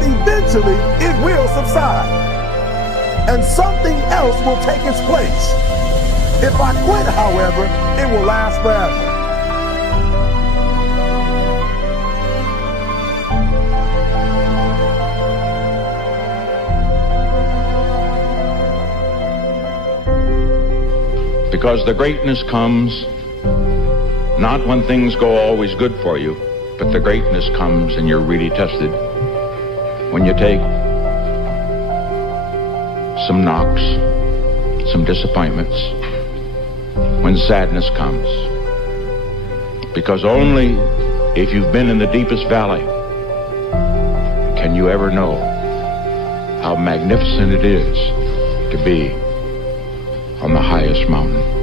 but eventually it will subside, and something else will take its place. If I quit, however, it will last forever. Because the greatness comes not when things go always good for you, but the greatness comes and you're really tested when you take some knocks, some disappointments, when sadness comes. Because only if you've been in the deepest valley can you ever know how magnificent it is to be on the highest mountain.